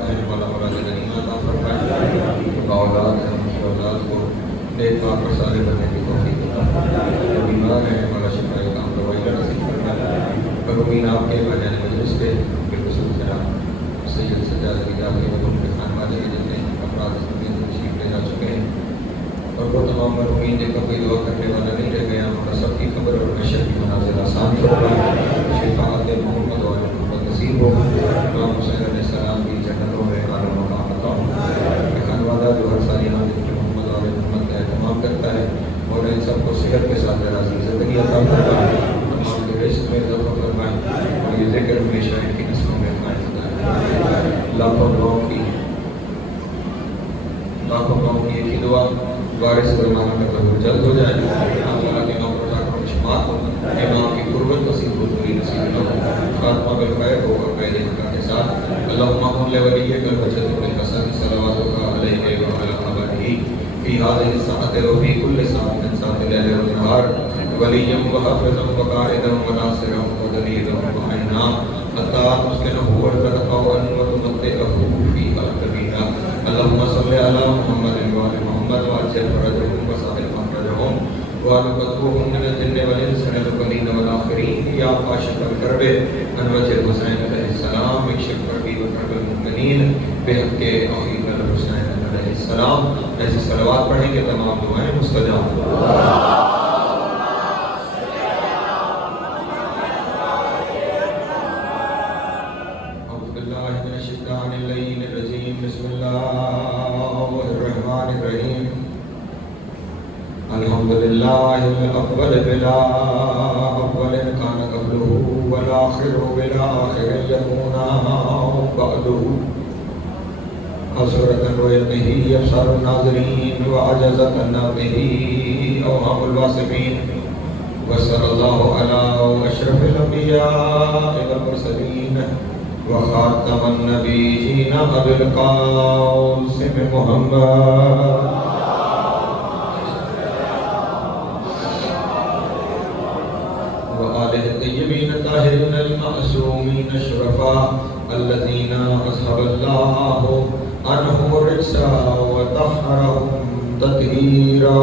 کرنے والا اولاد غنیمہ عطا فرمائے، اولاد ہماری اولاد کو نیک پاک اور صالح بننے کی توفیق عطا فرمائے، جو بیمار ہیں مولا شفا کام دوائی نصیب فرمائے، مرحومین آپ کے بجانے مجلس کے بالخصوص جناب سید سجاد علی جعفری اور ان کے خانوادے کے جتنے افراد تشریف لے جا چکے ہیں، اور وہ تمام مرحومین جن کا کوئی دعا کرنے والا نہیں رہ گیا، ہمارا سب کی قبر اور محشر کی منازل آسان فرمائے، شفاعت محمد و محمد نصیب ہو، امام حسین علیہ السلام کی جنتوں میں اعلیٰ مقام عطا ہو، خانوادہ جو ہر سال یہاں محمد و محمد کا اہتمام کرتا ہے اور ان سب کو صحت کے ساتھ راضی زندگی عطا فرمائے، تمام کے رزق میں اضافہ فرمائے اور یہ ذکر ہمیشہ ان کی نسلوں میں قائم فرمائے۔ لاکھوں گاؤں کی ایک ہی دعا، وارث زمانہ کا ظہور جلد ہو جائے، اللہ کے نام روزہ کا شمار ہو، امام کی قربت نصیب ہو، پوری نصیب ہو، خاتمہ بالخیر ہو اور پہلے حقہ کے ساتھ اللہم صل ولیک الحجۃ بالحسن صلواتک علیہ وعلی آبائہ فی هذه الساعة وفی کل ساعة ساعة الليل والنهار ولیا وحافظا وقائدا وناصرا ودلیلا وعینا حتی تسکنہ ارضک وتمتعہ فیہا طویلا۔ اللہم صل علی محمد وعلی محمد وعجل فرجهم وسائل مخرجهم وعلقتهم من الجن والانس الاولین والآخرین یا کاشف الکرب عن وجه حسین علیہ السلام اکشف کربی وکرب المؤمنین بحق اخیک الحسین علیہ السلام۔ ایسی صلوات پڑھیں کہ تمام دعائیں مستجاب ہوں۔ بسم اللہ الرحمن الرحیم الحمدللہ الاول بلا اول کان قبلہ والآخر بلا آخر یکونا بعدہ حسرت رؤیتہ ابصار الناظرین وعجزت نابہ اوہام الواصفین وصلی اللہ علی اشرف الانبیاء والمرسلین وخاتم النبیین ابی القاسم محمد وآلہ الطیبین الطاہرین المعصومین الشرفاء الذین اذهب اللہ عنہم الرجس وطہرہم تطہیرا۔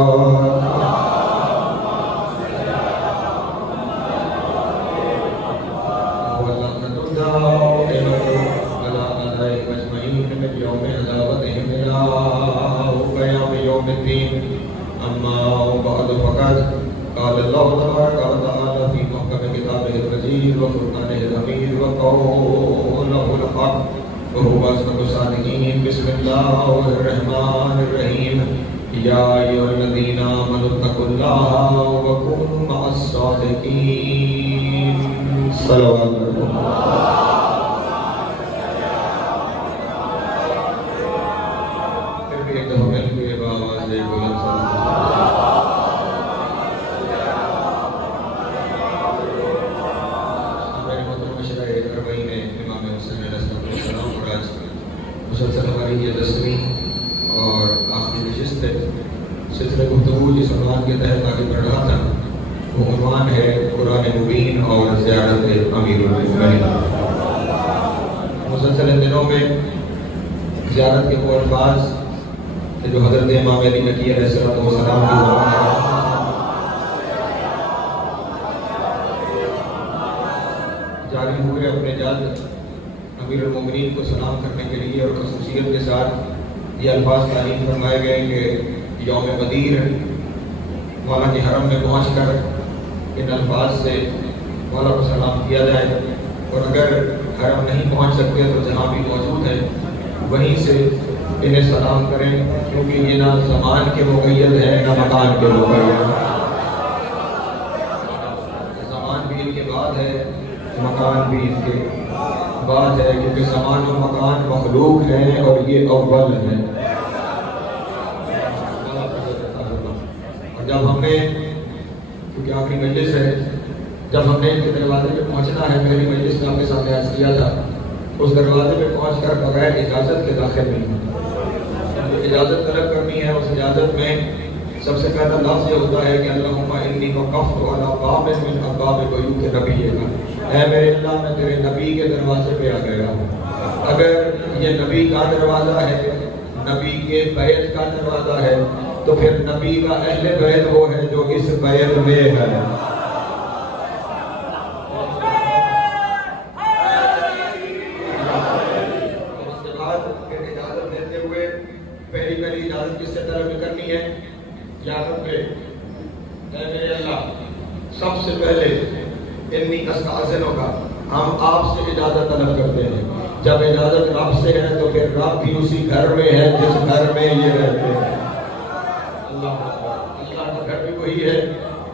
قال اللہ تبارک و تعالی فی محکم کتابہ المجید وفرقانہ الحمید وقولہ الحق وهو اصدق الصادقین۔ بسم اللہ الرحمن الرحیم یا ایھا الذین آمنوا اتقوا اللہ وکونوا مع الصادقین۔ صلوات پھر بھی ایک دفعہ مل کے باواز بلند صلوات۔ مسلسل ہماری یہ 10ویں اور آخری نشست ہے۔ سلسلہ گفتگو جس عنوان کے تحت آگے بڑھ رہا تھا وہ عنوان ہے قرآن مبین اور زیارت امیر المؤمنین۔ مسلسل ان دنوں میں زیارت کے وہ الفاظ جو حضرت امام علی مکی علیہ السلام کی زبان ہے جاری ہوئے اپنے جد امیر المؤمنین کو سلام کرنے کے لیے، اور خصوصیت کے ساتھ یہ الفاظ تعلیم فرمائے گئے کہ یوم بدیر مولا کے حرم میں پہنچ کر ان الفاظ سے مولا کو سلام کیا جائے، اور اگر حرم نہیں پہنچ سکتے تو جہاں بھی موجود ہیں وہیں سے انہیں سلام کریں، کیونکہ یہ نہ زمان کے مقید ہے نہ مکان کے مقید ہے۔ زمان بھی ان کے بعد ہے، مکان بھی ان کے بات ہے، کیونکہ زمان و مکان مخلوق ہیں اور یہ اول ہے۔ اور جب ہم نے، کیونکہ آخری مجلس ہے، جب ہم نے ان کے دروازے پہ پہنچنا ہے، میری مجلس میں آپ کے سامنے عرض کیا تھا، اس دروازے پہ پہنچ کر بغیر اجازت کے داخل نہیں ہونا، اجازت طلب کرنی ہے۔ اس اجازت میں سب سے پہلا لفظ یہ ہوتا ہے کہ اللہم انی وقفت علی باب من ابواب بیوت نبیک، اے میرے اللہ میں تیرے نبی کے دروازے پہ آ گیا ہوں۔ اگر یہ نبی کا دروازہ ہے، نبی کے بیت کا دروازہ ہے، تو پھر نبی کا اہل بیت وہ ہے جو اس بیت میں ہے۔ اس کے بعد پھر اجازت دیتے ہوئے پہلی اجازت کس سے طلب کرنی ہے؟ اجازت پہ اے میرے اللہ، سب سے پہلے انی استاذنک کا ہم آپ سے اجازت طلب کرتے ہیں۔ جب اجازت رب سے ہے تو پھر رب بھی اسی گھر میں ہے جس گھر میں یہ رہتے ہیں۔ اللہ کا گھر بھی وہی ہے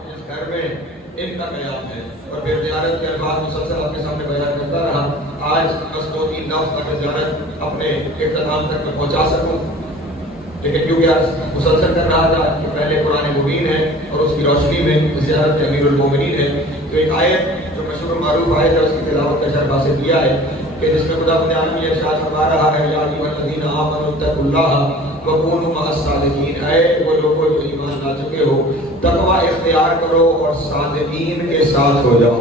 جس گھر میں ان کا قیام ہے۔ اور پھر زیارت کے الفاظ مسلسل آپ کے سامنے بیان کرتا رہا۔ آج بس 2-3 لفظ تک زیارت اپنے اختتام تک میں پہنچا سکوں، لیکن کیونکہ آج مسلسل کر رہا تھا کہ پہلے قرآن مبین ہے اور اس کی روشنی میں زیارت امیر المومنین ہے، تو ایک آیت جو مشہور و معروف آیت ہے اس کی تلاوت کا شرف حاصل کیا ہے کہ جس میں خدا بند عالم یہ ارشاد فرما رہا ہے یا ایھا الذین آمنوا اتقوا اللہ وکونوا مع الصادقین، اے وہ لوگوں جو ایمان لا چکے ہو تقوی اختیار کرو اور صادقین کے ساتھ ہو جاؤ۔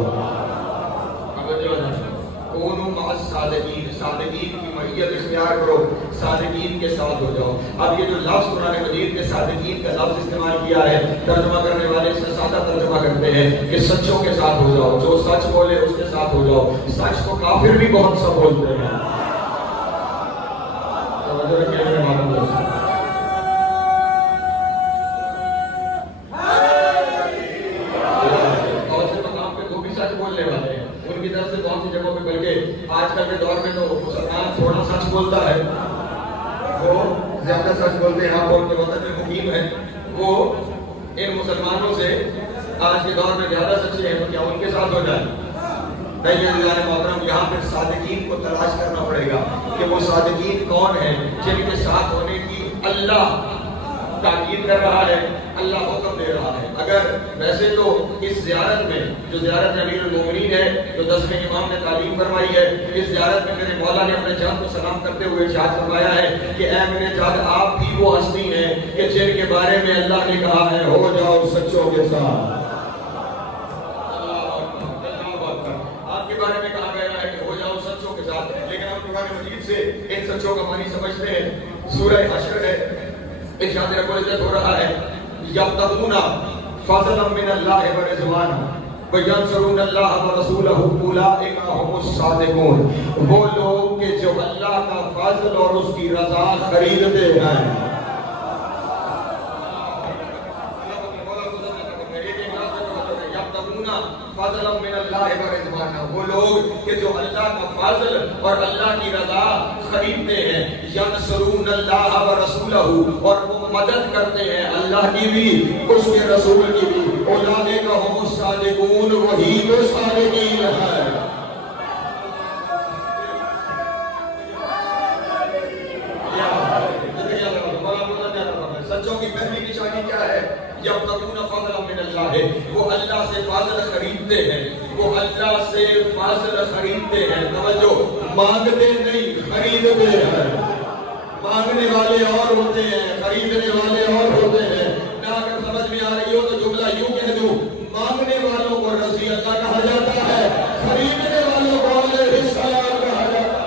کونوا مع الصادقین، صادقین کی معیت اختیار کرو، صادقین کے ساتھ ہو جاؤ۔ اب یہ جو لفظ قرآن مجید کے صادقین کا لفظ استعمال کیا ہے، ترجمہ کرنے والے اس کا سادہ ترجمہ کرتے ہیں کہ سچوں کے ساتھ ہو جاؤ، جو سچ بولے اس کے ساتھ ہو جاؤ۔ سچ کو کافر بھی بہت سا بولتے ہیں۔ توجہ رکھیے میرے معلوم دوست، اور سے مقام پہ وہ بھی سچ بولنے والے ہیں، ان کی طرف سے کون سی جگہوں پہ، بلکہ آج کل کے دور میں تو مسلمان تھوڑا سچ بولتا ہے، وہ زیادہ سچ بولتے ہیں۔ آپ ان کے وطن میں مقیم ہیں، وہ ان مسلمانوں سے آج کے دور میں زیادہ سچے ہیں، تو کیا ان کے ساتھ ہو جائے؟ نہیں عزیزان محترم، یہاں پھر صادقین کو تلاش کرنا پڑے گا کہ وہ صادقین کون ہیں جن کے ساتھ ہونے کی اللہ تاکید کر رہا ہے، اللہ حکم دے رہا ہے۔ اگر ویسے تو اس زیارت میں جو زیارت امیر المومنین ہے، جو 10ویں امام نے تعلیم فرمائی ہے، اس زیارت میں میرے مولا نے اپنے جان کو سلام کرتے ہوئے ارشاد فرمایا ہے کہ اے میرے جان، آپ بھی وہ ہستی ہیں کہ جن کے بارے میں اللہ نے کہا ہے ہو جاؤ سچوں کے ساتھ۔ آپ کے بارے میں کہا گیا ہے کہ ہو جاؤ سچوں کے ساتھ، لیکن ہم قرآن مجید سے ان سچوں کا معنی سمجھتے ہیں۔ سورہ حشر ہے، ارشاد رب العزت ہو رہا ہے یبتغون فضلا من اللہ ورضوانا وینصرون اللہ ورسولہ اولئک هم الصادقون، وہ لوگ کہ جو اللہ کا فضل اور اس کی رضا خریدتے ہیں۔ فضلا من اللہ ورضوانا، وہ لوگ کہ جو اللہ کا فضل اور اللہ کی رضا خریدتے ہیں۔ ینصرون اللہ ورسولہ، اور وہ مدد کرتے ہیں اللہ کی بھی اس کے رسول کی بھی۔ اولئک هم الصادقون، وہی تو صادقین ہیں۔ سچوں کی پہلی نشانی کیا ہے؟ یبتغون فضلا من اللہ، وہ اللہ سے فضل خریدتے ہیں، وہ اللہ سے فضل خریدتے ہیں۔ توجہ، مانگتے نہیں خریدتے ہیں۔ مانگنے والے اور ہوتے ہیں، خریدنے والے اور ہوتے ہیں۔ نہ اگر سمجھ میں آ رہی ہو تو جملہ یوں کہہ دوں، مانگنے والوں کو رضی اللہ کہا جاتا ہے، خریدنے والوں کو علیہ السلام کہا جاتا ہے۔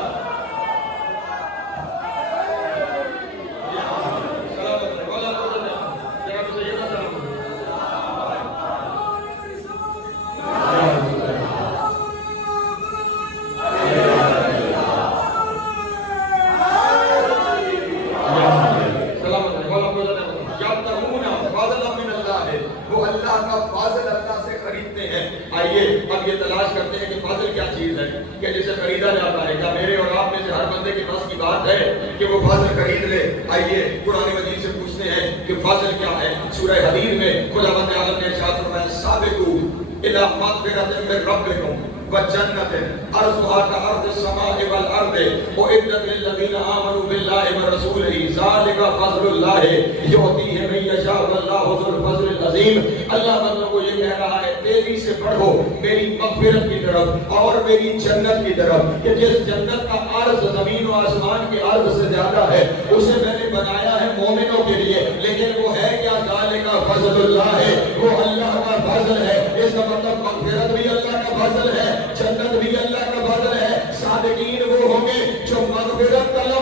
وہ اللہ کا فضل اللہ سے خریدتے ہیں۔ آئیے اب یہ تلاش کرتے ہیں کہ فضل کیا چیز ہے کہ جسے خریدا جاتا ہے۔ کیا میرے اور آپ میں سے ہر بندے کے بس کی بات ہے کہ وہ فضل خرید لے؟ آئیے قرآن مجید سے پوچھتے ہیں کہ فضل کیا ہے۔ سورہ حدید میں خدا بند عالم نے ارشاد فرمایا سابقوا الی مغفرۃ من ربکم وجنت عرضها كعرض السماء والارض اعدت للذین آمنوا باللہ ورسولہ ذلک فضل اللہ یؤتیہ من یشاء واللہ ذو الفضل العظیم۔ اللہ مطلب کو یہ کہہ رہا ہے تیزی سے بڑھو میری مغفرت کی طرف اور میری جنت کی طرف، کہ جس جنت کا عرض زمین و آسمان کے عرض سے زیادہ ہے اسے میں نے بنایا ہے مومنوں کے لیے۔ لیکن وہ ہے کیا؟ ذالک فضل اللہ ہے، وہ اللہ کا فضل ہے۔ اس کا مطلب مغفرت بھی اللہ کا فضل ہے، جنت بھی اللہ کا فضل ہے۔ صادقین وہ ہوں گے جو مغفرت طلب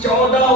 14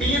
3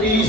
30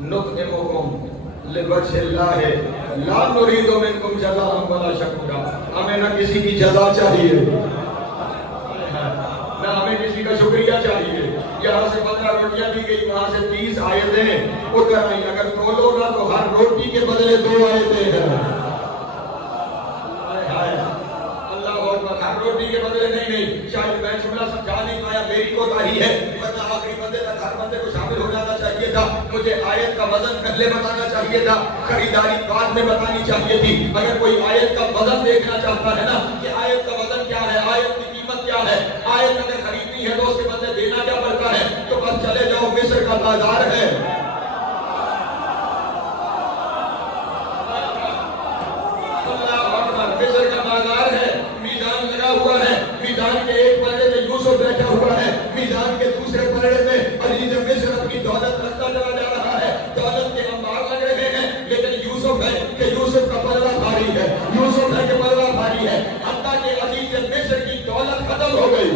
نطعمکم لوجہ اللہ لا نرید منکم جزاء ولا شکورا. ہمیں نہ کسی کی جزا چاہیے نہ ہمیں کسی کا شکریہ چاہیے. یہاں سے 15 روٹیاں دی گئی، وہاں سے 30 آیتیں اتر آئی. اگر تولو گا تو ہر روٹی کے بدلے 2 آیتیں ہیں. اللہ اکبر. ہر روٹی کے بدلے نہیں. شاید میں جملہ سمجھا نہیں پایا، میری کوتاہی ہے، ورنہ آخری بندے تک ہر بندے کو شامل ہو جانا چاہیے تھا. مجھے آیت کا وزن پہلے بتانا چاہیے تھا، خریداری بعد میں بتانی چاہیے تھی. اگر کوئی آیت کا وزن دیکھنا چاہتا ہے نا کہ آیت کا وزن کیا ہے، آیت کی قیمت کیا ہے، آیت اگر خریدنی ہے تو اس کے بدلے دینا کیا پڑتا ہے، تو بس چلے جاؤ، مصر کا بازار ہے. مصر کا بازار ہے، میزان لگا ہوا ہے. میزان کے ایک پلڑے میں یوسف بیٹھا ہوا ہے، میزان کے دوسرے پلڑے میں عزیز مصر اپنی دولت رکھتا چلا جا رہا ہے. دولت کے انبار لگ رہے ہیں، لیکن یوسف ہے کہ یوسف کا پلڑا بھاری ہے، یوسف ہے کہ پلڑا بھاری ہے. حتیٰ کہ عزیز مصر کی دولت ختم ہو گئی،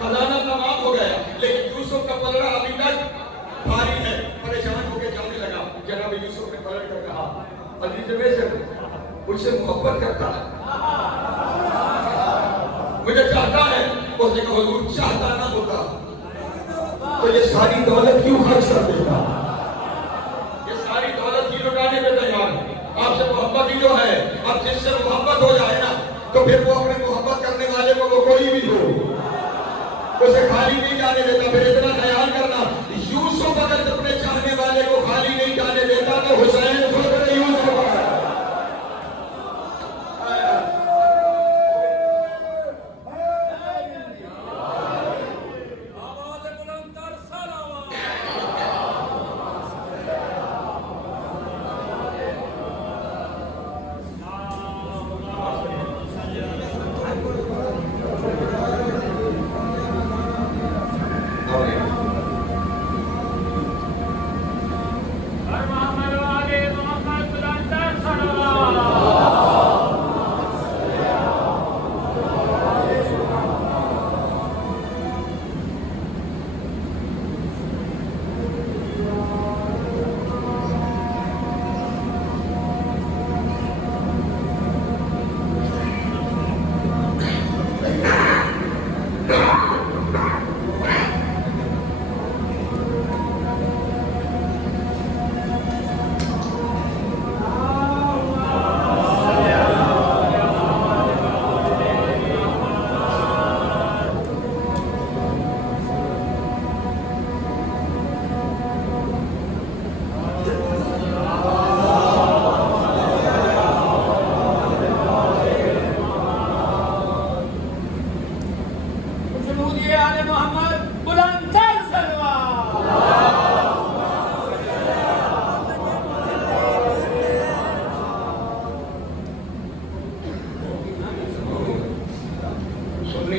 خزانہ تمام ہو گیا، لیکن یوسف کا پلڑا ابھی تک بھاری ہے. پریشان ہو کے جانے لگا. جناب یوسف نے پلٹ کر کہا عزیز مصر مجھ سے محبت کرتا ہے، مجھے چاہتا ہے. اس نے کہا حضور چاہتا نہ ہوتا تو یہ ساری دولت کیوں خرچ کر دیتا، یہ ساری دولت ہی لٹانے پہ تیار ہے. آپ سے محبت ہی جو ہے، اب جس سے محبت ہو جائے نا تو پھر وہ اپنے محبت کرنے والے کو وہ کوئی بھی ہو اسے خالی نہیں جانے دیتا. پھر اتنا خیال کرنا، یوسف اگر اپنے چاہنے والے کو خالی نہیں جانے دیتا تو حسین فخر یوسف ہے.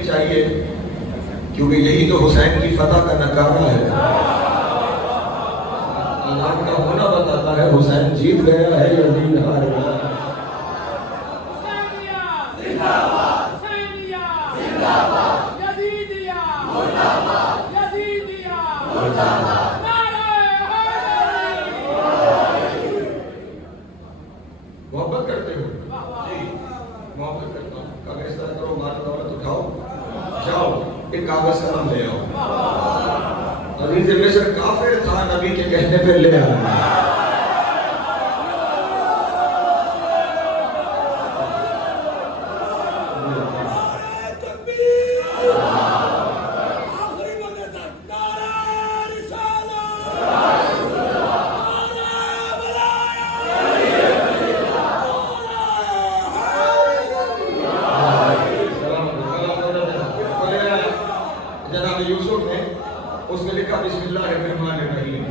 چاہیے کیونکہ یہی تو حسین کی فتح کا نکارہ ہے. اللہ کا ہونا بتاتا ہے حسین جیت گیا ہے یا دین ہار گیا. محبت کرتے ہو؟ جی محبت کرتا ہوں. کاغذ طرح کرو، مال دولت اٹھاؤ، جاؤ ایک کاغذ قلم لے آؤ. عزیز مصر کافر تھا، نبی کے کہنے پہ لے آیا. یوسف نے اس نے لکھا بسم اللہ الرحمن الرحیم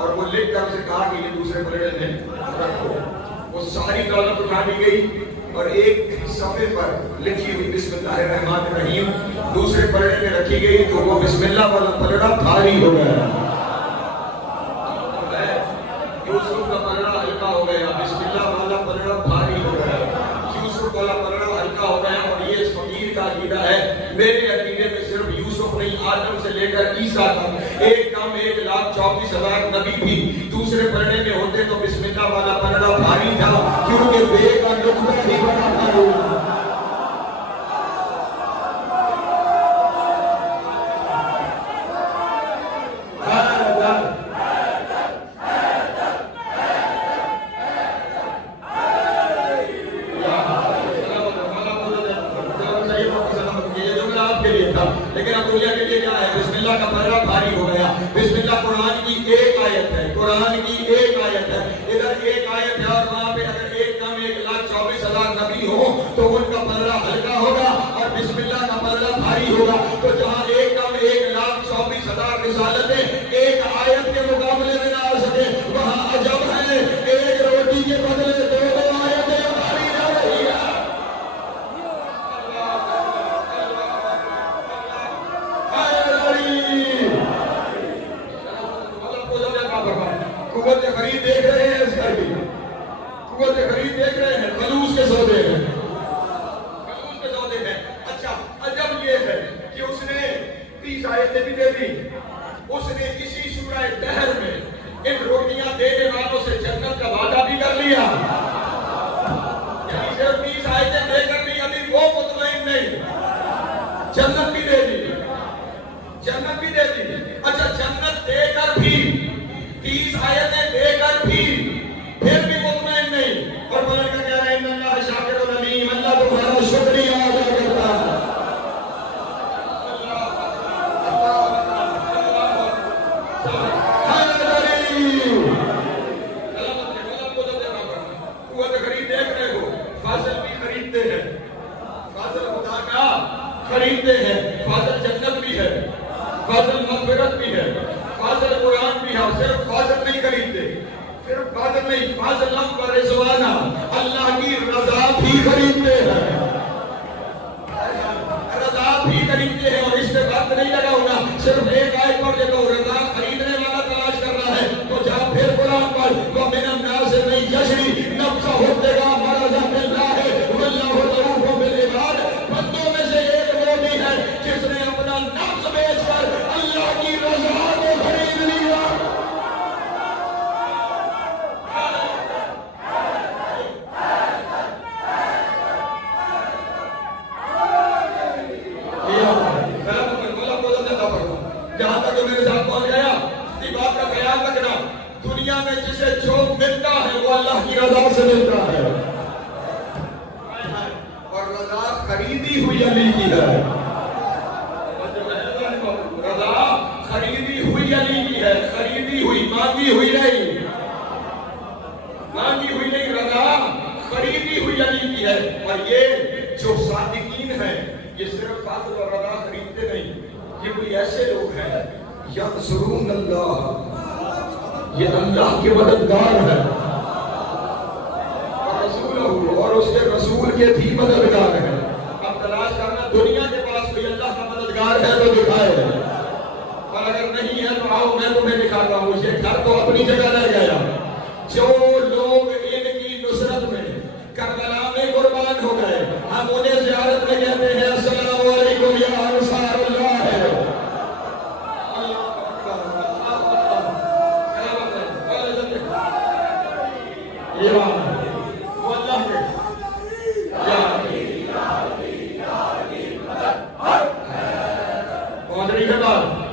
اور وہ لکھ کر اسے کہا کہ یہ دوسرے پلڑے میں رکھو. وہ ساری دولت اٹھا دی گئی اور ایک صفحے پر لکھی ہوئی بسم اللہ الرحمن الرحیم دوسرے پلڑے میں رکھی گئی تو وہ بسم اللہ والا پلڑا بھاری ہو گیا. یوسف کا پلڑا ہلکا ہو گیا، بسم اللہ والا پلڑا بھاری ہو گیا. یوسف والا پلڑا ہلکا ہو گیا. اور یہ اس فقیر کا عقیدہ ہے. میرے عقیدے میں صرف آدم سے لے کر عیسیٰ تک ایک کم 1,24,000 نبی بھی دوسرے پلڑے میں ہوتے تو بسم اللہ والا پلڑا بھاری تھا، کیونکہ بے کا نقطہ ہی بڑا بھاری تھا۔ لیکن اب دنیا کے لیے کیا ہے؟ بسم اللہ کا پلڑا بھاری ہو گیا۔ بسم اللہ قرآن کی ایک آیت ہے، قرآن کی ایک آیت ہے، ادھر ایک آیت ہے، اور وہاں پہ اگر ایک کم 1,24,000 نبی ہو تو ان کا پلڑا ہلکا ہوگا اور بسم اللہ کا پلڑا بھاری ہوگا۔ تو جہاں ایک کم 1,24,000 رسالتیں ایک آیت کے مقابلے میں نہ آ سکے، وہاں عجب ہے ایک روٹی کے بدلے دو آیتیں بھاری جا رہی ہے۔ قوت خرید دیکھ رہے ہیں، اس گھر کی قوت خرید دیکھ رہے ہیں، خلوص کے سودے ہیں، خلوص کے سودے ہیں۔ اچھا عجب یہ ہے کہ اس نے 30 آیتیں بھی دے دی، اس نے اسی سورہ دہر میں ان روٹیاں دینے والوں سے جنت کا وعدہ بھی کر لیا، یعنی صرف 30 آیتیں دے کر بھی ابھی وہ مطمئن نہیں، جنت بھی دے دی، جنت بھی دے دی۔ اچھا جنت دے کر بھی 30 آیتیں دے کر بھی پھر بھی مطمئن نہیں، اور بلند کا کہہ رہا ہے اللہ شاکر علیم، اللہ تمہارا شکریہ ادا کرتا ہے۔ قوت خرید دیکھ رہے ہو، فاضل بھی خریدتے ہیں، فاضل خدا کا خریدتے ہیں، فاضل جنت بھی ہے، فاضل مغفرت بھی ہے، فاضل قرآن بھی ہے، اور صرف فاضل نہیں خریدتے، صرف فاضل نہیں، فاضل و رضوانہ اللہ کی رضا بھی خریدتے ہیں، رضا بھی خریدتے ہیں۔ اور اس سے وقت نہیں لگا ہوگا، صرف ایک آیت پڑھ دیتا ہوں، رضا خریدنے والا تلاش کر رہا ہے تو جہاں پھر قرآن پر وَمِنَ النَّاسِ مَن يَشْرِي نَفْسَهُ ابْتِغَاءَ مَرْضَاتِ اللَّهِ وَاللَّهُ رَءُوفٌ بِالْعِبَادِ، بندوں میں سے ایک وہ بھی ہے جس نے اپنا نفس بیچ کر اللہ کی رضا کو خرید لیا۔ جہاں تک میرے ساتھ پہنچ گیا، اسی بات کا خیال رکھنا، دنیا میں جسے جو ملتا ہے وہ اللہ کی رضا سے ملتا ہے، اور رضا خریدی ہوئی علی کی ہے، رضا خریدی ہوئی علی کی ہے، خریدی ہوئی، مانگی ہوئی نہیں، مانگی ہوئی نہیں، رضا خریدی ہوئی علی کی ہے۔ اور یہ جو صادقین ہیں یہ صرف فاضل اور رضا خریدتے نہیں، یہ کوئی ایسے لوگ ہیں ینصرون اللہ، یہ اللہ کے مددگار ہیں، اور رسولہ، اور اس کے رسول کے بھی مددگار ہیں۔ اب تلاش کرنا دنیا کے پاس کوئی اللہ کا مددگار ہے تو دکھائے، اور اگر نہیں ہے تو آؤ میں تمہیں دکھاتا ہوں۔ یہ گھر تو اپنی جگہ رہ گیا، جو لوگ ان کی نصرت میں کربلا میں قربان ہو گئے، ہم انہیں زیارت میں کہتے ہیں السلام علیکم یا انصار اللہ ہے۔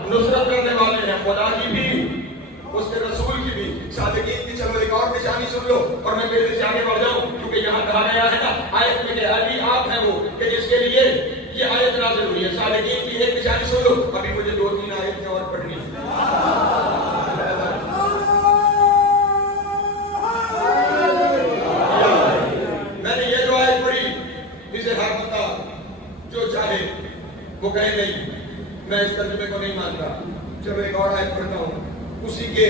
نصرت کرنے والے ہیں، خدا کی بھی اس کے رسول کی بھی، صادقین کی۔ چلو ایک اور نشانی سن لو اور میں پھر سے آگے بڑھ جاؤں، کیونکہ یہاں کہا گیا ہے نا آیت میں کہ ابھی آپ ہیں وہ کہ جس کے لیے یہ آیت نازل ہوئی ہے۔ صادقین کی ایک نشانی سن لو، ابھی مجھے 2-3 آیتیں اور پڑھنی ہے۔ میں نے یہ جو آیت پڑھی، اسے ہر بندہ جو چاہے وہ کہے نہیں میں اس ترجمے کو نہیں مانتا، چلو ایک اور آیت پڑھتا ہوں، اسی کے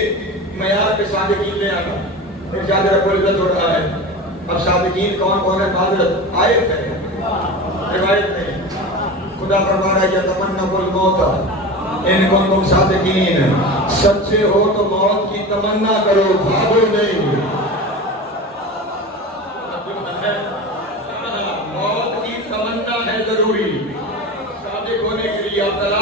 معیار پہ صادقین لے آنا۔ ارشاد رب العزت ہو رہا ہے، اب صادقین کون کون ہے؟ معذرت آیت ہے، روایت نہیں۔ خدا فرما رہا ہے یتمنوا الموت ان کنتم صادقین، سچے ہو تو موت کی تمنا کرو، بھاگو نہیں۔ موت کی تمنا ہے ضروری صادق ہونے کے لیے، اب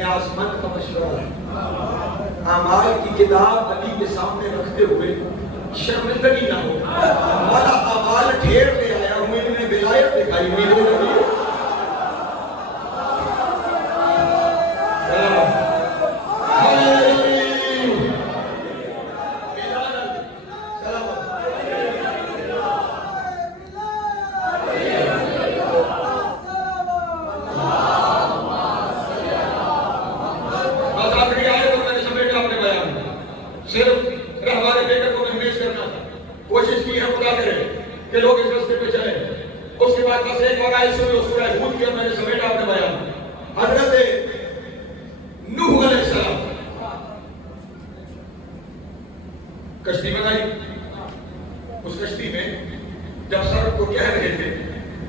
نیازمند کا مشورہ ہے۔ اعمال کی کتاب علی کے سامنے رکھتے ہوئے شرمندگی نہ ہو، مولا اعمال ڈھیر لے آیا ہوں، ان میں ولایت دکھائی ہوئی ہو رہی ہے۔ صرف رہبر فکر کو محمیز کرنا تھا، کوشش کی ہے خدا کرے کہ لوگ اس راستے پہ چلیں۔ اس کے بعد بس ایک واقعہ اس میں سورہ ہود کی میں نے سمیٹا اپنے بیان میں۔ حضرت نوح علیہ السلام کشتی بنائی، اس کشتی میں جب سب کو کہہ رہے تھے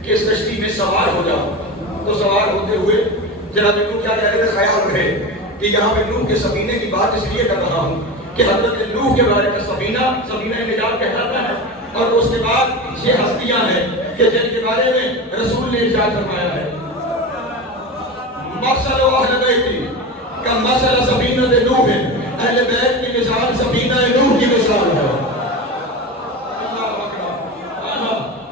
کہ اس کشتی میں سوار ہو جاؤ، تو سوار ہوتے ہوئے جناب نوح کیا کہہ رہے تھے؟ خیال رہے کہ یہاں میں نوح کے سفینے کی بات اس لیے کر رہا ہوں کہ حضرت نوح کے بارے میں سفینہ نجات کہلاتا ہے، اور اس کے بعد یہ ہستیاں ہیں کہ جن کے بارے میں رسول نے ارشاد فرمایا ہے، مثل اہل بیتی کمثل سفینۃ نوح، اہل بیت کی مثال سفینہ نوح کی مثال ہے۔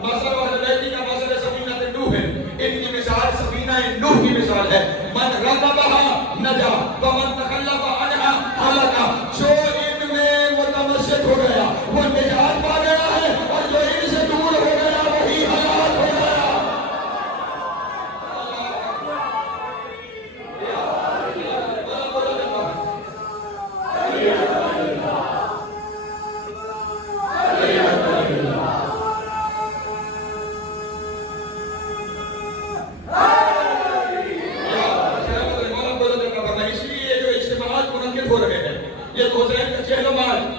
مثل اہل بیتی کمثل سفینۃ نوح، ان کی مثال سفینہ نوح کی مثال ہے۔ من رکبہا نجا ومن تخلف عنہا ہلک، جو ان میں متمسک ہو گیا وہ نجات پا گیا ہے، اور جو ان سے دور ہو گیا وہی ہلاک ہو گیا۔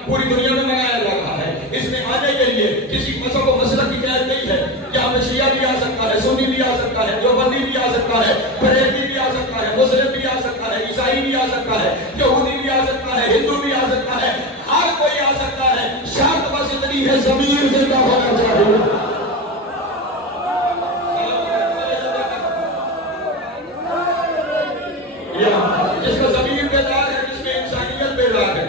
پوری دنیا میں منایا جا رہا ہے، اس میں آنے کے لیے کسی مذہب و مسلک کی قید نہیں ہے۔ یہاں پہ شیعہ بھی آ سکتا ہے، سنی بھی آ سکتا ہے، دیوبندی بھی آ سکتا ہے، بریلوی بھی آ سکتا ہے، مسلم بھی آ سکتا ہے، عیسائی بھی آ سکتا ہے، یہودی بھی آ سکتا ہے، ہندو بھی آ سکتا ہے، ہر کوئی آ سکتا ہے، شرط بس اتنی ہے ضمیر زندہ ہونا چاہیے۔ جس کا ضمیر بیدار ہے، جس میں انسانیت بیدار ہے،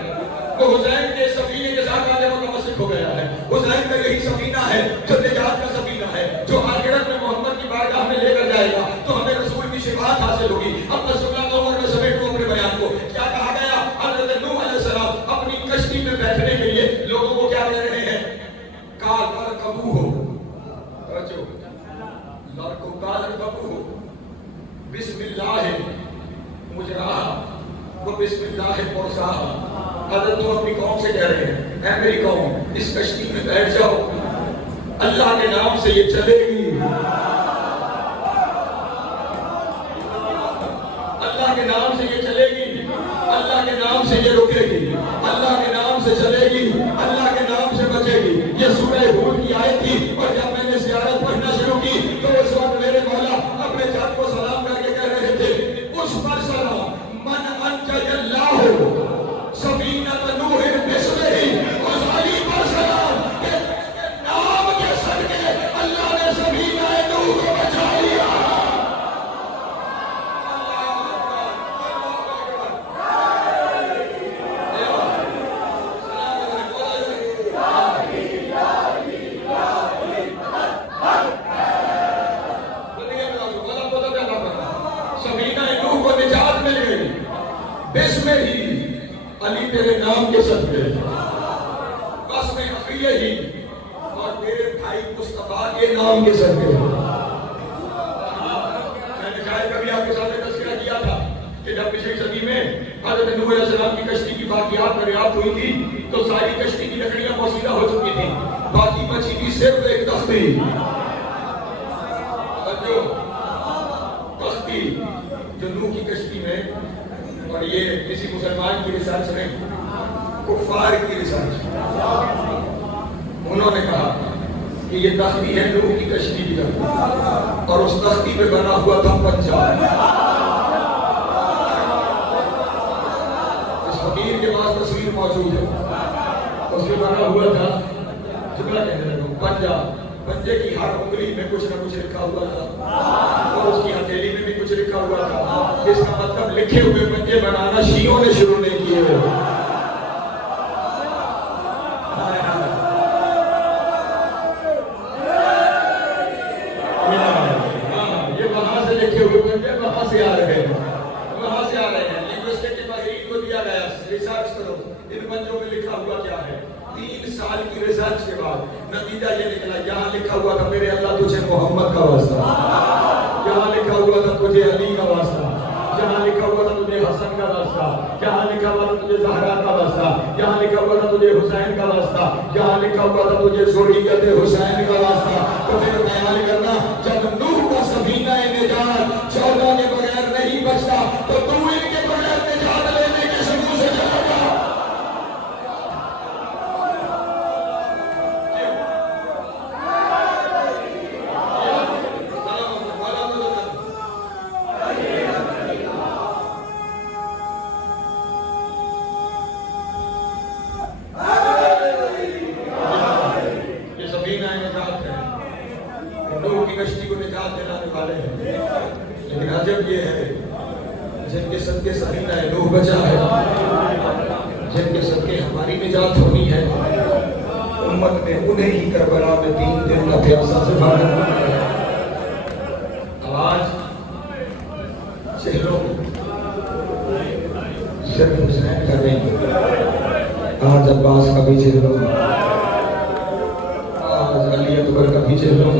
وہ حسین کے سفینے کے ساتھ آنے متمسک ہو گیا ہے۔ حسین کا یہی سفینہ ہے جو نجات کا سفینہ ہے، جو آخرت میں محمد کی بارگاہ میں لے کر جائے گا تو ہمیں رسول کی شفاعت حاصل ہوگی۔ اب میں سناتا ہوں اور میں سمیٹوں اپنے بیان کو۔ کیا کہا گیا؟ حضرت نوح علیہ السلام اپنی کشتی میں بیٹھنے کے لیے لوگوں کو کیا کہہ رہے ہیں؟ کال ارکبو ہو، کال ارکبو ہو، بسم اللہ مجراہا وہ بسم اللہ مرساہا۔ حضرت تو اپنی قوم سے کہہ رہے ہیں، اے میری قوم اس کشتی میں بیٹھ جاؤ، اللہ کے نام سے یہ چلے گی، اللہ کے نام سے یہ چلے گی، اللہ کے نام سے یہ رکے گی، اللہ کے نام سے چلے گی، اللہ کے نام سے بچے گی۔ یہ سورہ ہود کی آیت تھی، اور جب میں نے زیارت پڑھنا شروع کی تو اس وقت میرے مولا اپنے جات کو سلام کر کے کہہ رہے تھے، اس پر سلام من انجی اللہ سفینۃ نوح بسمہ، اس علی پر سلام کہ اس کے نام کے صدقے اللہ نے سفینہ نوح کو بچا لیا۔ سفینہ نوح کو نجات مل گئی، بسمہ ہی علی تیرے نام کے صدقے، بس میں اخیہ ہی اور تیرے بھائی مصطفیٰ کے نام کے صدقے۔ میں نے شاید کبھی آپ کے ساتھ تذکرہ کیا تھا کہ جب پچھلی صدی میں حضرت نوح علیہ السلام کی کشتی کی باقیات دریافت ہوئی تھی تو ساری کشتی کی لکڑیاں پوشیدہ ہو چکی تھیں، باقی بچی تھی صرف ایک تختی، جو نوح کی کشتی میں، اور یہ کسی مسلمان کی ریسرچ نہیں، کفار کی ریسرچ، انہوں نے کہا کہ یہ تختی ہے نوح کی کشتی کی طرف، اور اس تختی پہ بنا ہوا تھا پنجہ۔ اس فقیر کے پاس تصویر موجود ہے، اس پہ بنا ہوا تھا جملہ کہنے لگا پنجہ، پنجے کی ہر انگلی میں کچھ نہ کچھ لکھا ہوا تھا، اور اس کی ہتھیلی میں بھی کچھ لکھا ہوا تھا، جس کا مطلب لکھ لکھے ہوئے پنجے بنانا شیعوں نے شروع نہیں کیے ہوئے. یہ وہاں سے لکھے ہوئے پنجے وہاں سے آ رہے ہیں. لنگوسٹک کے ماہرین کو دیا گیا ریسرچ کرو ان پنجوں میں لکھا ہوا کیا ہے. 3 سال کی ریسرچ کے بعد نتیجہ یہ نکلا یہاں لکھا ہوا تھا میرے اللہ تجھے محمد کا واسطہ, یہاں لکھا ہوا تھا تجھے علی کا واسطہ, یہاں لکھا ہوا تھا تجھے حسن کا واسطہ, یہاں لکھا ہوا تھا تجھے زہرا کا واسطہ, یہاں لکھا ہوا تھا تجھے حسین کا واسطہ, یہاں لکھا ہوا تھا تجھے ذریت حسین کا واسطہ. تو پھر خیال کرنا جب نوح کا سفینہ نجات 14 کے بغیر نہیں بچتا تو تو ان کے بغیر نجات لینے کے شروع سے چلا گا. کشتی کو نجات دلانے والے ہیں, لیکن عجب یہ ہے جن کے صدقے سفینہ نوح بچا ہے, جن کے صدقے ہماری نجات ہونی ہے, امت نے انہیں ہی کربلا میں 3 دن کا پیاسا سے بھاگا. آج چہروں صرف حسین کا نہیں, آج عباس کا بھی چہروں, آج علی اکبر کا بھی چہروں,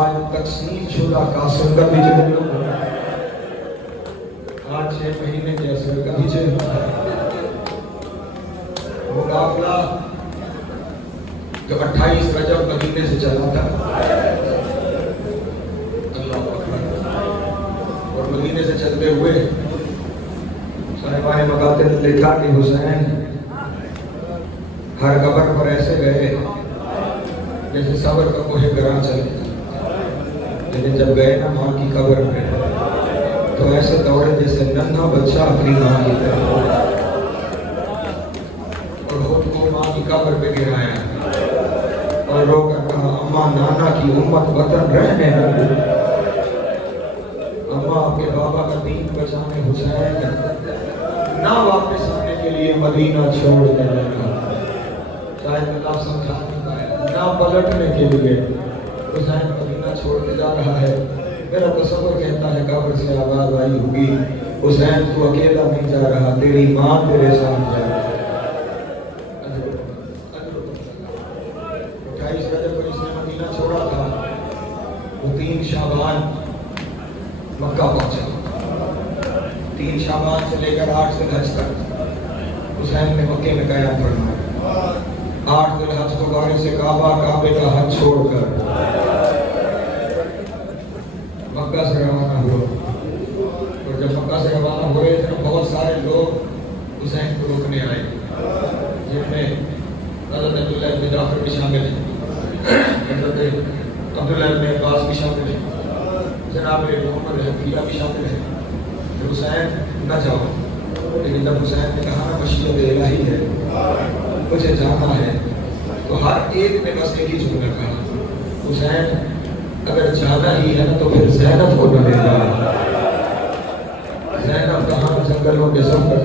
آج تقسیم شدہ قاسم کا بھی چہرہ, آج 6 مہینے کے اثر کا بھی چہرہ. وہ قافلہ جو 28 رجب مدینے سے چلا تھا, اللہ اکبر, اور مدینے سے چلتے ہوئے صاحبان مقاتل نے لکھا کہ حسین ہر قبر پر ایسے گئے جیسے صبر کا کوہ گراں چلے, لیکن جب گئے نا ماں کی قبر پہ تو ایسے دوڑے جیسے ننھا بچہ اپنی ماں کی طرف, اور خود کو ماں کی قبر پہ گرایا اور رو کر کہا اماں نانا کی امت وطن رہنے دو, اماں آپ کے بابا کا دین بچانے حسین نہ واپس آنے کے لیے مدینہ چھوڑ دے گا, شاید اللہ سمجھا نہ پلٹنے کے لیے حسین مدینہ چھوڑ کے جا رہا ہے. میرا تصور کہتا ہے قبر سے آواز آئی ہوگی حسین تو اکیلا نہیں جا رہا, تیری ماں تیرے ساتھ جا رہی ہے. 28 رجب کو اس نے مدینہ چھوڑا تھا, وہ 3 شعبان مکہ پہنچا. 3 شعبان سے لے کر 8 ذوالحج تک حسین نے مکے میں قیام فرمایا. 8 ذوالحج کو گاڑی سے کعبے کا حج چھوڑ کر مکہ سے روانہ ہوا, اور جب مکہ سے روانہ ہوئے تو بہت سارے لوگ حسین کو روکنے آئے, جن میں حضرت عبداللہ بن جعفر بھی شامل ہیں, حضرت عبداللہ بن عباس بھی شامل ہیں, جناب محمد حفیظہ بھی شامل ہیں. حسین نہ جاؤ, لیکن جب حسین نے کہا نا مشیت الہی ہے مجھے جانا ہے, تو ہر ایک نے بس ایک ہی جملہ کہا حسین اگر جانا ہی ہے نا تو پھر زینب کو نہ لے جا. زینب کہاں جنگلوں کے سفر,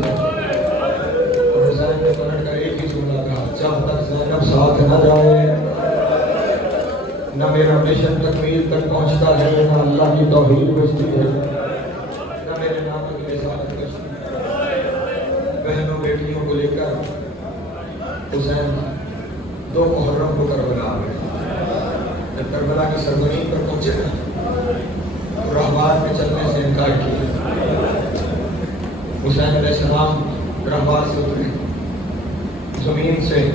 اور حسین نے پلٹ کر ایک ہی جملہ کہا جب تک زینب ساتھ نہ جائے نہ میرا مشن تکمیل تک پہنچتا ہے, نہ اللہ کی توحید بچتی ہے, نہ میرے نام کی رسالت بچتی ہے. بہنوں بیٹیوں کو لے کر حسین 2 محرم کو کربلا آ گئے. جب کربلا کی سرزمین پر پہنچے نا رہبار میں چلنے سے انکار کیا. حسین علیہ السلام رہبار سے اترے, زمین سے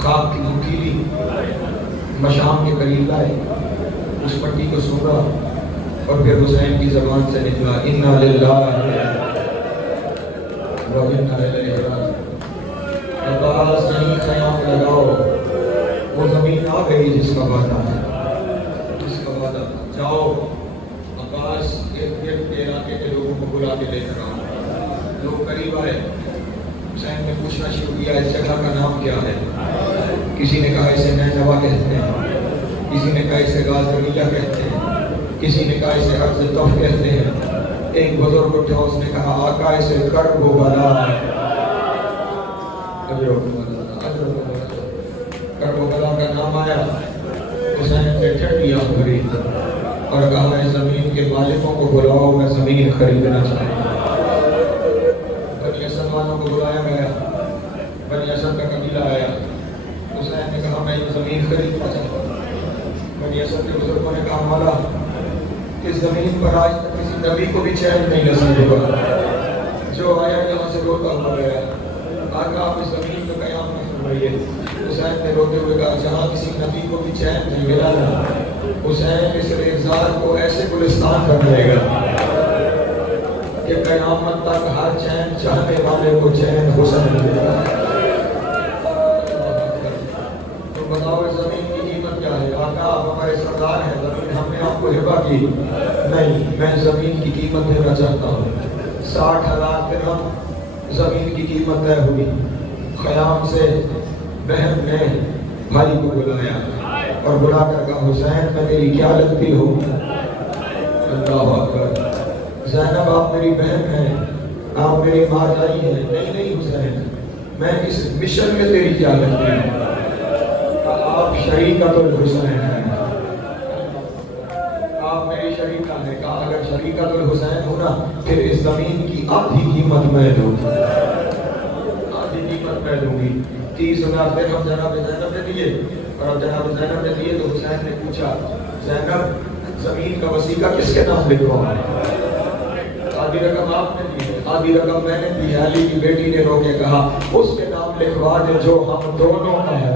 خاک کی نوکیلی مشام کے قریب لائے, اس پٹی کو سونگا, اور پھر حسین کی زبان سے نکلا انا للہ و انا الیہ راجعون. عباس نہیں خیام لگاؤ, وہ زمین آ گئی جس کا وعدہ ہے, جس کا وعدہ. جاؤ عباس ارد کے علاقے کے لوگوں کو بلا کے لے کر آؤ. لوگ قریب آئے, حسین نے پوچھنا شروع کیا اس جگہ کا نام کیا ہے. کسی نے کہا اسے نینوا کہتے ہیں, کسی نے کہا اسے غازنیہ کہتے ہیں، کسی نے کہا اسے عرض طف کہتے ہیں۔ ایک بزرگ اٹھا، اس نے کہا آقا اسے کرب و بلا کرب و بلا کا نام آیا۔ حسین نے ٹھنڈیاں بھری اور کہا میں زمین کے مالکوں کو بلاؤ، میں زمین خریدنا چاہتا ہوں۔ بنی اسد والوں کو بلایا گیا، بنی اسد کا قبیلہ آیا، حسین نے کہا میں یہ زمین خریدنا چاہتا ہوں۔ بنی اسد کے بزرگوں نے کہا مولا اس زمین پر آج تک کسی نبی کو بھی چین نہیں نصیب ہوا، جو آیا یہاں سے روتا ہوا گیا، آقا آپ اس زمین کو قیام نہ فرمائیے۔ حسین نے روتے ہوئے کہا جہاں کسی نبی کو بھی چین نہیں ملا نا، حسین اس ریزار کو ایسے گلستان کر دے گا کہ قیامت تک ہر چین چاہنے والے کو چین حسین دے گا۔ تو بتاؤ اس زمین کی قیمت کیا ہے؟ آقا آپ ہمارے سردار ہیں، زمین ہم نے آپ کو ہبہ کی نہیں، میں زمین کی قیمت دینا چاہتا ہوں۔ 60,000 درہم زمین کی قیمت طے ہوئی۔ خیام سے بہن نے بھائی کو بلایا اور بلا کر کہا حسین میں تیری کیا لگتی ہوں؟ اللہ اکبر، زینب آپ میری بہن ہیں، آپ میری ماں جائی ہیں۔ نہیں نہیں حسین، میں اس مشن میں تیری کیا لگتی ہوں؟ آپ شریکۃ الحسین ہیں، آپ میری شریکہ ہیں۔ کہا اگر شریکۃ الحسین ہونا پھر اس زمین کی آدھی قیمت میں دوں گی، آدھی قیمت میں دوں گی۔ 30,000 درہم جناب زینب نے دیے، اور اب جناب زینب نے دیے تو حسین نے پوچھا زینب زمین کا وثیقہ کس کے نام لکھواؤں؟ آدھی رقم آپ نے دی ہے، آدھی رقم میں نے دی ہے۔ علی کی بیٹی نے رو کے کہا اس کے نام لکھوا دے جو ہم دونوں کا ہے۔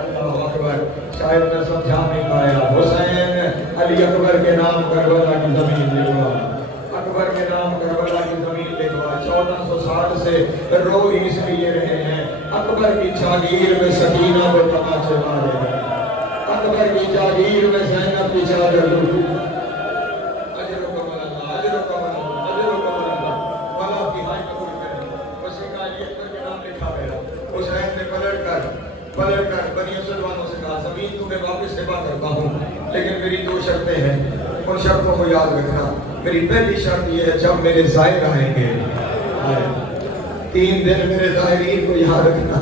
اللہ اکبر، شاید میں سمجھا نہیں پایا۔ حسین علی اکبر کے نام کربلا کی زمین لکھوا، اکبر کے نام کربلا کی زمین لکھوا۔ 1400 سال سے رو اس لیے رہے ہیں اکبر کی جاگیر میں سکینہ کو تماچے مارے گئے، اکبر کی جاگیر میں زینب کی چادر لوٹی۔ اجرکم اللہ، اجرکم اللہ، اجرکم اللہ، بلا کی ہائی قبول کریں۔ وثیقہ علی اکبر کے نام لکھا گیا۔ حسین نے پلٹ کر بنی اسد والوں سے کہا زمین تمہیں واپس ہبہ کرتا ہوں، لیکن میری 2 شرطیں ہیں، ان شرطوں کو یاد رکھنا۔ میری پہلی شرط یہ ہے جب میرے زائر آئیں گے 3 دن میرے زائرین کو یاد رکھنا،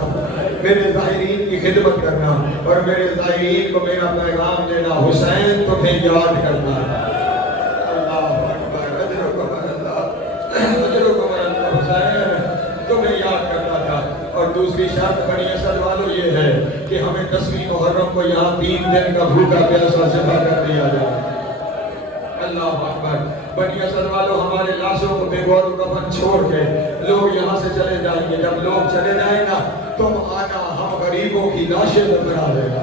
میرے زائرین کی خدمت کرنا، اور میرے زائرین کو میرا پیغام دینا حسین تمہیں یاد کرنا۔ اللہ اکبر، اجرکم اللہ، اجرکم اللہ، حسین تمہیں یاد کرنا تھا۔ اور دوسری شرط بنی اسد والوں یہ ہے کہ ہمیں 10ویں محرم کو یہاں 3 دن کا بھوکا پیاسا ذبح کر دیا جائے۔ اللہ اکبر، بنی اسد والوں ہمارے لاشوں کو بے غور و کفن چھوڑ کے لوگ یہاں سے چلے جائیں گے۔ جب لوگ چلے جائیں گا تم آنا، ہم غریبوں کی لاشیں دفنا دینا۔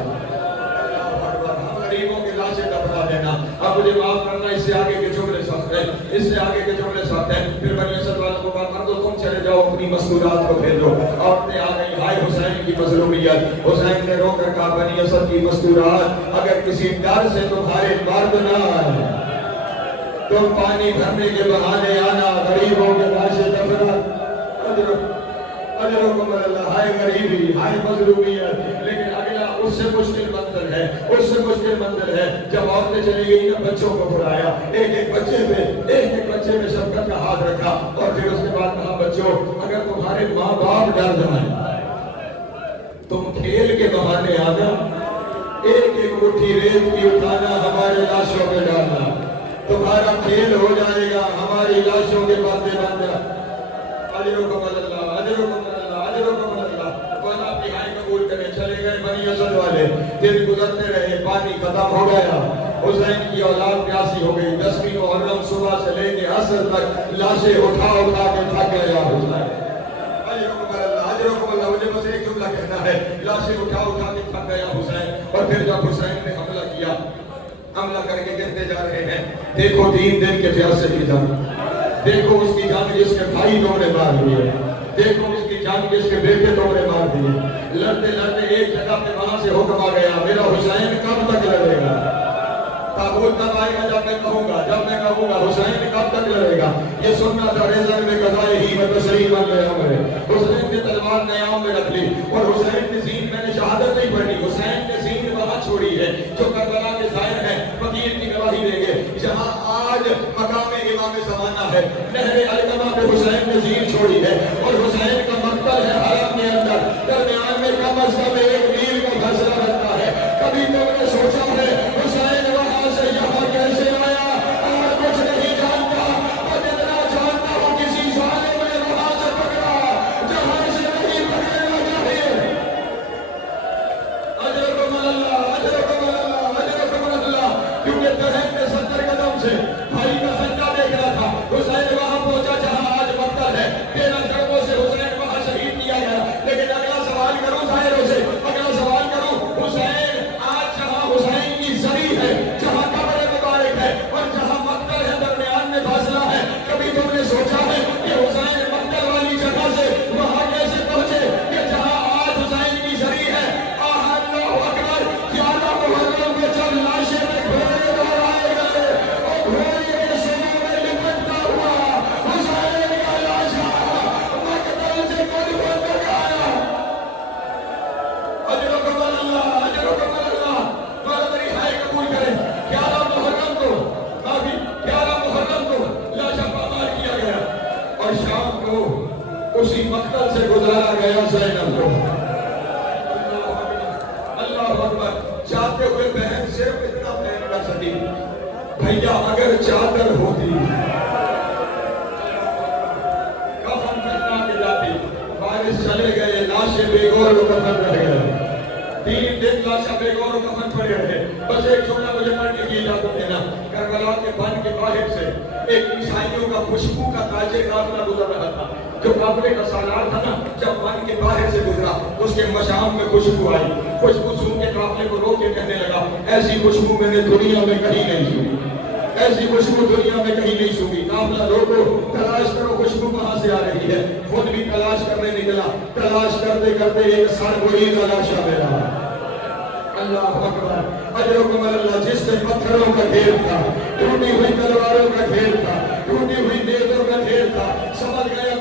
اللہ اکبر، ہم غریبوں کی لاشیں دفنا دینا۔ اب مجھے معاف کرنا، اس سے آگے کے جملے سخت ہیں، اس سے آگے کے جملے سخت ہیں۔ پھر بنی اسد والوں کو کہا کر دو تم چلے جاؤ اپنی مستورات کو بھیجو۔ عورتیں آ گئی، ہائے حسین کی مظلومیت۔ حسین نے رو کر کہا بنی اسد کی مستورات اگر کسی ڈر سے تمہارے مرد نہ آئے، تم پانی بھرنے کے بہانے آنا، غریبوں کے لاشیں دفنا۔ اجرکم اللہ، ہائے غریبی، ہائے مظلومیت۔ لیکن اگلا اس سے مشکل منظر ہے، اس سے مشکل منظر ہے جب عورتیں چلی گئی نا، بچوں کو بلایا، ایک بچے میں شفقت کا ہاتھ رکھا، اور پھر اس کے بعد کہا بچوں اگر تمہارے ماں باپ ڈر جائیں تم کھیل کے بہانے آنا، ایک مٹھی ریت کی اٹھانا ہمارے لاشوں پہ ڈالنا، تمہارا کھیل ہو جائے گا ہماری لاشوں کے باتیں بندہ۔ اجرکم اللہ، اجرکم اللہ، اجرکم اللہ۔ بنا اپنی ہائی قبول کریں، چلے گئے بنی اسد والے۔ دن گزرتے رہے، پانی ختم ہو گیا، حسین کی اولاد پیاسی ہو گئی۔ 10ویں محرم صبح سے لے کے عصر تک لاشیں اٹھا کے تھک گیا حسین۔ اجرکم اللہ، اجرکم اللہ۔ مجھے بس ایک جملہ کہنا ہے، لاشیں اٹھا کے تھک گیا حسین۔ اور پھر جب حسین نے حملہ کیا، حملہ کر کے کہتے جا رہے ہیں دیکھو 3 دن کے پیاسے کی جنگ، دیکھو اس کی جنگ جس کے بھائی تم نے مار دیے، دیکھو اس کی جنگ جس کے بیٹے تم نے مار دیے۔ لڑتے لڑتے ایک جگہ پہ وہاں سے حکم آ گیا میرا حسین کب تک لڑے گا؟ تابوت تب آئے گا جب میں کہوں گا حسین کب تک لڑے گا؟ یہ سننا تھا ریزن میں قضائے ہی میں تسلیم عمر۔ حسین نے تلوار نیام میں رکھ لی، اور حسین نے زین میں نے شہادت نہیں پڑھی، حسین نے زین وہاں جاتی بھیا اگر چادر ہوتی کفن پہنا کے جاتی بارش چلے گئے لاشیں بے گور و کفن رہ گئے 3 دن لاشیں بے گور و کفن پڑے رہے بس ایک جملہ مجھے پڑھنے کی اجازت دینا کربلا کے بن کے باہر سے ایک عیسائیوں کا خوشبو کا تاجر قافلہ گزر رہا تھا جو قافلے کا سالار تھا نا جب بن کے باہر سے گزرا اس کے مشام میں خوشبو آئی خوشبو سن کے قافلے کو روک کے کہنے لگا ایسی خوشبو میں نے دنیا میں کہیں نہیں سنی ایسی خوشبو دنیا میں کہیں نہیں سنی قافلہ روکو تلاش کرو خوشبو کہاں سے آ رہی ہے خود بھی تلاش کرنے نکلا تلاش کرتے کرتے ایک سرگوئی تلاشا ملا اللہ اکبر اجر و کمال اللہ جس سے پتھروں کا ڈھیر تھا ٹوٹی ہوئی تلواروں کا ڈھیر تھا ٹوٹی ہوئی نیزوں کا ڈھیر تھا سمجھ گیا